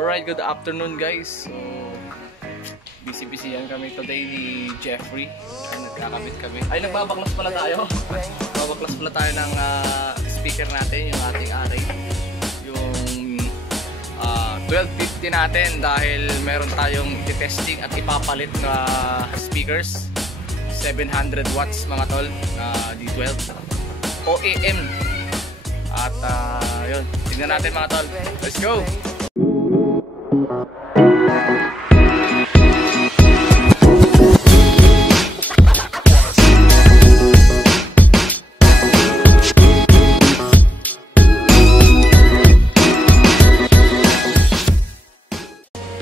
Alright, good afternoon guys. So, busy-busy yan kami today ni Jeffrey. Ay, nagkakabit kami. Ay, nagbabaklas pala tayo. Nagbabaklas pala tayo ng speaker natin, yung ating array. Yung 1250 natin dahil meron tayong i-testing at ipapalit na speakers. 700 watts mga tol na D12 OEM. At yun, tignan natin mga tol. Let's go!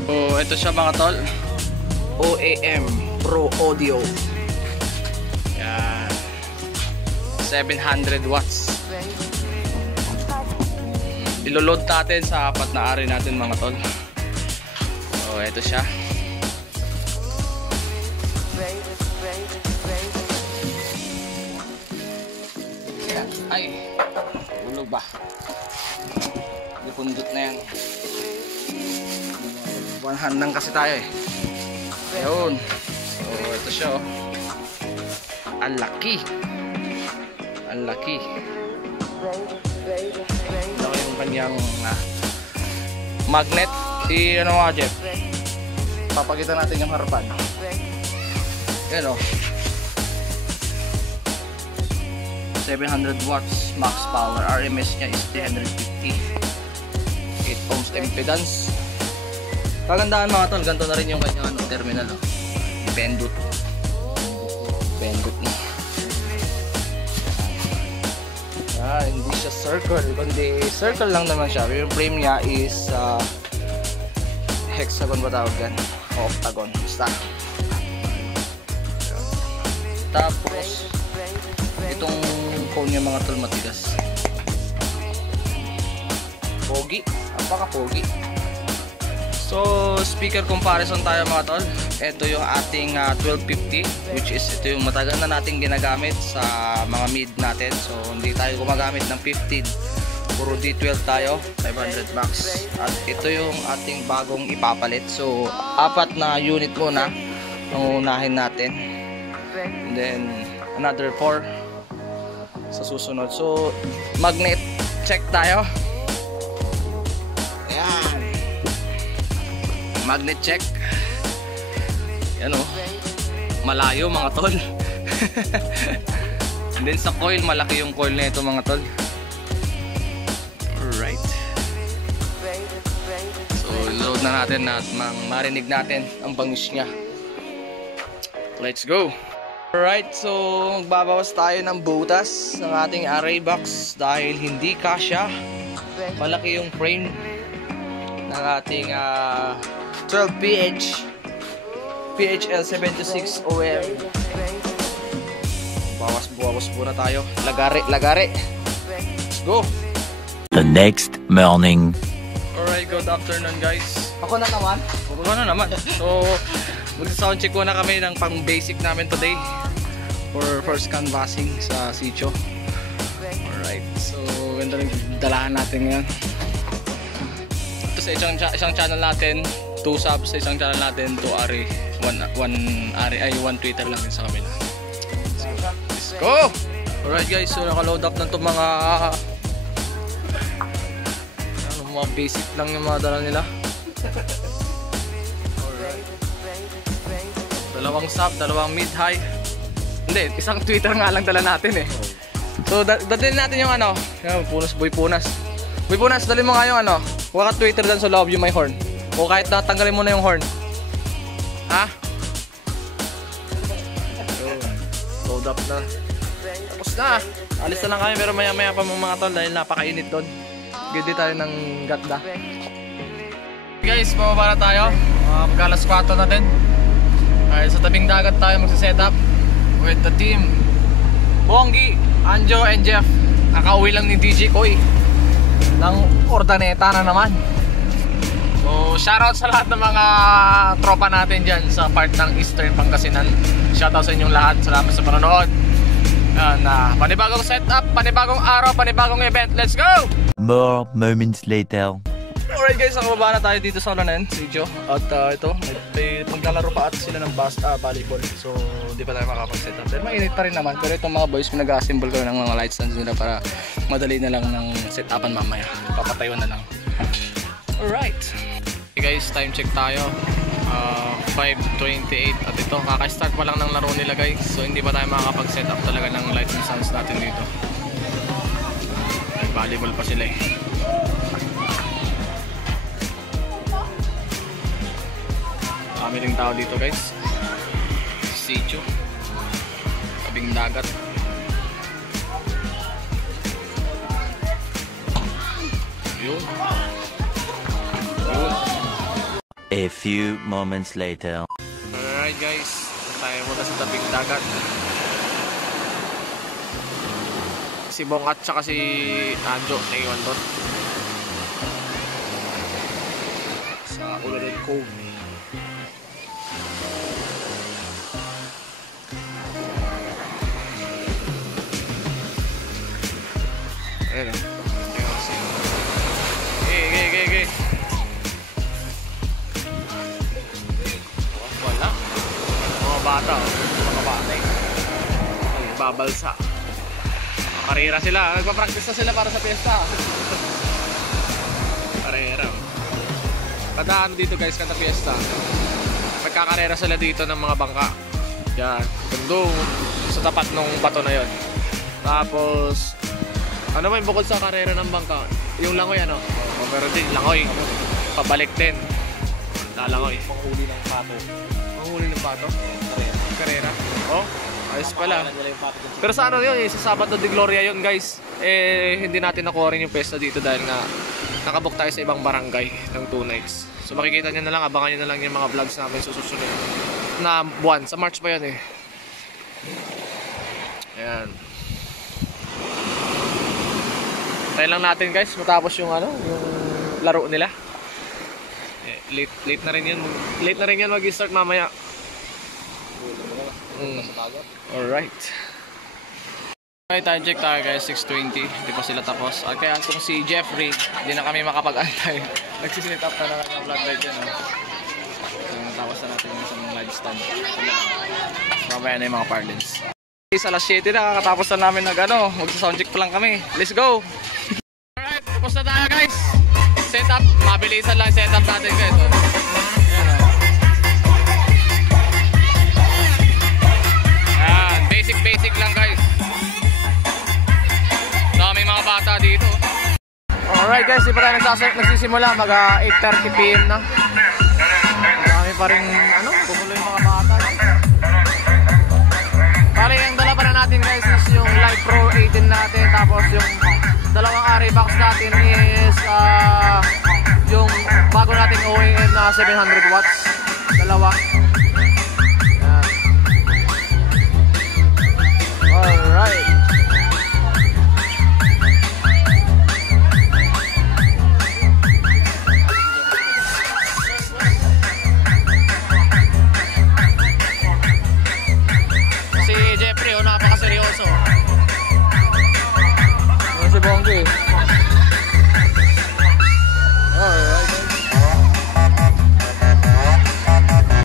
So, ito siya mga tol. OEM Pro Audio. Yan. 700 watts. Iloload natin sa apat na ari natin mga tol. So, ito siya. Ay, ulog ba? Dipundot na yan. One hand lang kasi tayo eh. Ayun. So, ito siya oh. Ang laki. Ang laki. Ito yung kanyang magnet. Si ano nga Jeff? Papakita natin yung harapan. Yan oh. 700 watts max power. RMS nya is 350. 8 ohms impedance. Kagandaan mga tol, ganito na rin yung kanyang terminal oh. Pendut. Pendut niya. Hindi siya circle, kundi circle lang naman siya. Yung frame niya is hexagon ba tawag yan? O octagon. Basta. Tapos itong cone niya mga tol matigas. Pogi. Apaka pogi. So, speaker comparison tayo mga tol. Ito yung ating 1250, which is ito yung matagal na nating ginagamit sa mga mid natin. So, hindi tayo gumagamit ng 15. Puro D12 tayo, 500 max. At ito yung ating bagong ipapalit. So, apat na unit muna ang unahin natin. And then, another 4 sa susunod. So, magnet check tayo. Magnet check. Yan o. Malayo mga tol. And then sa coil, malaki yung coil na ito mga tol. Alright. So load na natin at marinig natin ang bangis niya. Let's go. Alright, so magbabawas tayo ng butas ng ating array box dahil hindi kasya. Malaki yung frame ng ating 12PH PHL726 OEM. Bawas muna tayo. Lagare. Let's go. The next morning. Alright, good afternoon guys. Ako na naman. So, mag-sound check muna kami ng pang basic namin today for first canvassing sa sitio. Alright, so ganda rin dalahan natin ngayon. Ito sa isang channel natin, 2 subs. Sa isang channel natin, 2 ari, 1 ari, ay 1 Twitter lang din sa kabila. Let's go! Alright guys, so naka-load up na itong mga basic lang yung mga dala nila. Alright. Dalawang sub, dalawang mid-high. Hindi, isang Twitter nga lang dala natin eh. So dadalhin natin yung yung boy punas. Boy punas, dalhin mo nga yung huwag ka Twitter dun sa loob yung may horn. O kahit natanggalin mo na yung horn. Ha? Load up na. Tapos na. Alis na lang kami pero maya pa mga tol dahil napakainit doon. Gindi tayo ng gatda. Guys, bababa na tayo. Magkalas 4 na din. Sa tabing dagat tayo magsisetup with the team. Bongi, Anjo, and Jeff. Nakauwi lang ni DJ Koy ng Ordaneta na naman. So, shoutout sa lahat ng mga tropa natin dyan sa part ng Eastern Pangasinan. Shoutout sa inyong lahat. Salamat sa panonood. Panibagong setup, panibagong araw, panibagong event. Let's go! More moments later. Alright guys, nakababa na tayo dito sa Olanen, Sidyo. At ito, may maglalaro pa at sila ng volleyball. So, hindi pa tayo makapag-set up. Pero mainit pa rin naman. Pero itong mga boys, pinag-assemble ko ng mga light stands nila para madali na lang ng set upan mamaya. Papatayo na lang. Alright. Okay guys, time check tayo. 5:28 at ito, kaka-start pa lang ng laro nila guys. So, hindi pa tayo makakapag-set up talaga ng lights and sounds natin dito. May volleyball pa sila eh. Kami ring tao dito guys. Sitio. Tabing dagat. Yun. Yun. A few moments later. Alright guys. Tayo muna sa tabing dagat. Si Bong at saka si Anjo naiwan doon. Sa Olanen Cove. Ayan o. Okay. Wala. Mga bata o. Mga bata eh. Babalsa. Karera sila. Nagpa-practice na sila para sa piyesta. Karera. Kada ano dito guys, kada piyesta. Magkakarera sila dito ng mga bangka. Yan. Doon sa tapat ng bato na yon. Tapos ano ba yung bukod sa karera ng bangka? Yung langoy ano? O, meron din langoy. Pabalik din. Lalangoy. Panghuli ng pato. Panghuli ng pato? Karera. Oh, ayos pala. Wala yung pato. Pero sa ano yun, sa Sabado de Gloria yun guys. Eh, hindi natin nakuha rin yung pesta dito dahil nga nakabook tayo sa ibang barangay ng 2 nights. So makikita nyo na lang, abangan nyo na lang yung mga vlogs namin susunod na buwan. Sa March pa yun eh. Ayan. Tayo lang natin guys, matapos yung ano, yung laro nila. Eh, late na rin yan. Late na rin yan mag-start mamaya. Alright. Okay, time check tayo guys, 6:20. Hindi pa sila tapos. At kaya kung si Jeffrey, hindi na kami makapag-antay. Nagsisit up na lang ang vlog light dyan. So, natapos na natin yung isang live stand. Mamaya na yung mga parlance. Sa alas 7 na, kakatapos na namin nag-ano, magsa-soundcheck pa lang kami. Let's go! Alright, tapos na tayo guys. Setup, mabilisan lang setup natin guys. Ayan, basic lang guys. Dami mga bata dito. Alright guys, di pa tayo nagsisimula, mag 8:30 PM na. Dami pa rin, ano, kumulo yung mga bata. Pare, ang dala pa na natin guys is yung Live Pro 18 natin. Tapos yung dalawang RA box natin is yung bago nating OEM na 700 watts. Dalawa. Alright. Si Jeffrey, napaka-seryoso. Si Bonggi. Alright.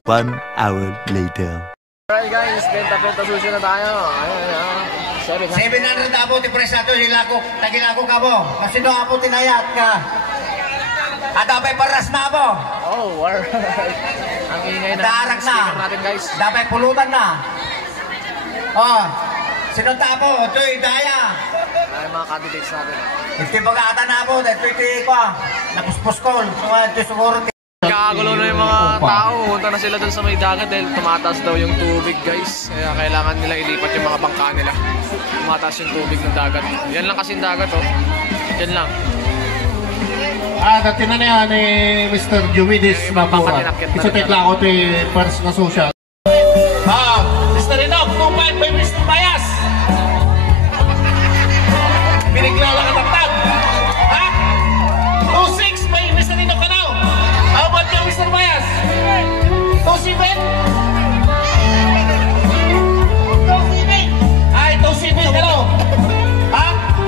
1 hour later. Alright guys, benta sushi na tayo. Ayan. 700 apo ti press nato hilako, tagilako ka mo. Kasi do apo tinayat ka. Adapay paras na apo. Oh, alright. Ang ingay na. Darag na. Speaker natin guys. Dapay pulutan na. Oh, sino tapo? Toy daya. Ay, mga candidates natin. Iti bagata na apo, dito iti ko. Napuspos ko. So, ito siguro Kakagulo na yung mga tao. Punta na sila dun sa may dagat dahil tumataas daw yung tubig guys. Kaya kailangan nila ilipat yung mga bangka nila. Tumataas yung tubig ng dagat. Yan lang kasi yung dagat oh. Yan lang. Dati na niya ni Mr. Juwidis Mabuhat. Isutikla ko ito first na social. Mr. Enoch, 2.5 by Mr. Bayas. Pinigla lang katagtag. 2.6 by Mr. Enoch ka now. How about you, Mr. Bayas? 2.7? 2.7? Ay, 2.7 ka now.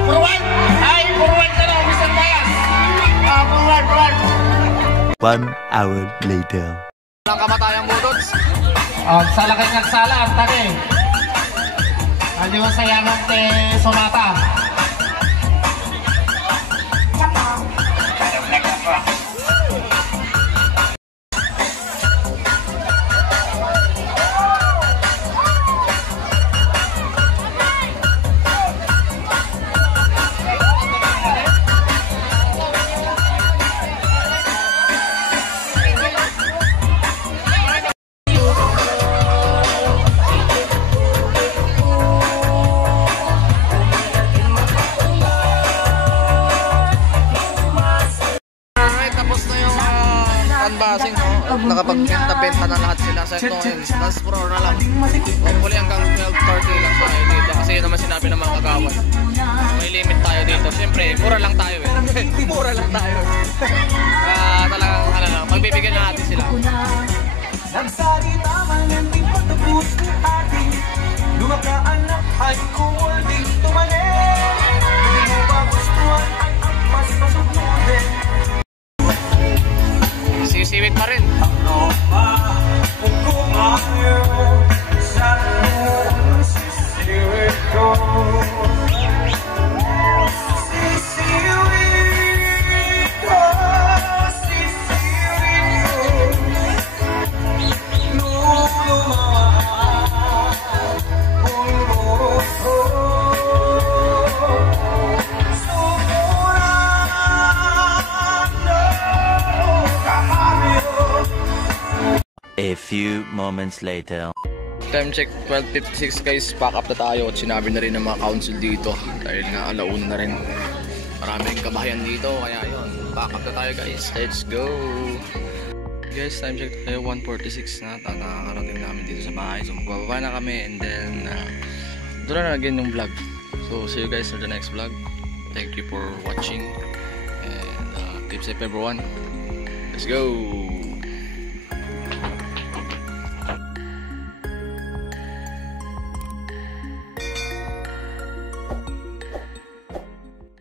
Forward? Ay, forward ka now, Mr. Bayas. Forward. 1 hour later. Walang kamatayang budots. Sa lakay ng sala, ang tani. Ano yung sayangan te Sonata? Canvassing, no? Nakapag-benta na lahat sila sa ito. Last floor na lang. Hopefully hanggang 12:30 lang tayo dito. Kasi yun naman sinabi ng mga kagawan. May limit tayo dito. Siyempre, mura lang tayo eh. Mura lang tayo. Talagang, pagbibigyan na natin sila. Nagsalita man ang di patapos ng ating lumakaanak ay kuwalding tumanin. Hindi mo ba gustuhan ang ampas na sugludin? Sisiwit pa rin. Ano ba kung ayaw sa noong sisiwit ko? Sisiwit ko, sisiwit ko. Lulumaan pulmo ko. A few moments later. Time check 12:56 guys, pack up na tayo at sinabi na rin ng mga council dito dahil nga alauna na rin. Marami rin kabahayan dito kaya yun, pack up na tayo guys, let's go! Guys, time check tayo 1:46 na nakakarating namin dito sa bahay, so magbababa na kami and then doon na again yung vlog. So see you guys in the next vlog. Thank you for watching and keep safe everyone. Let's go!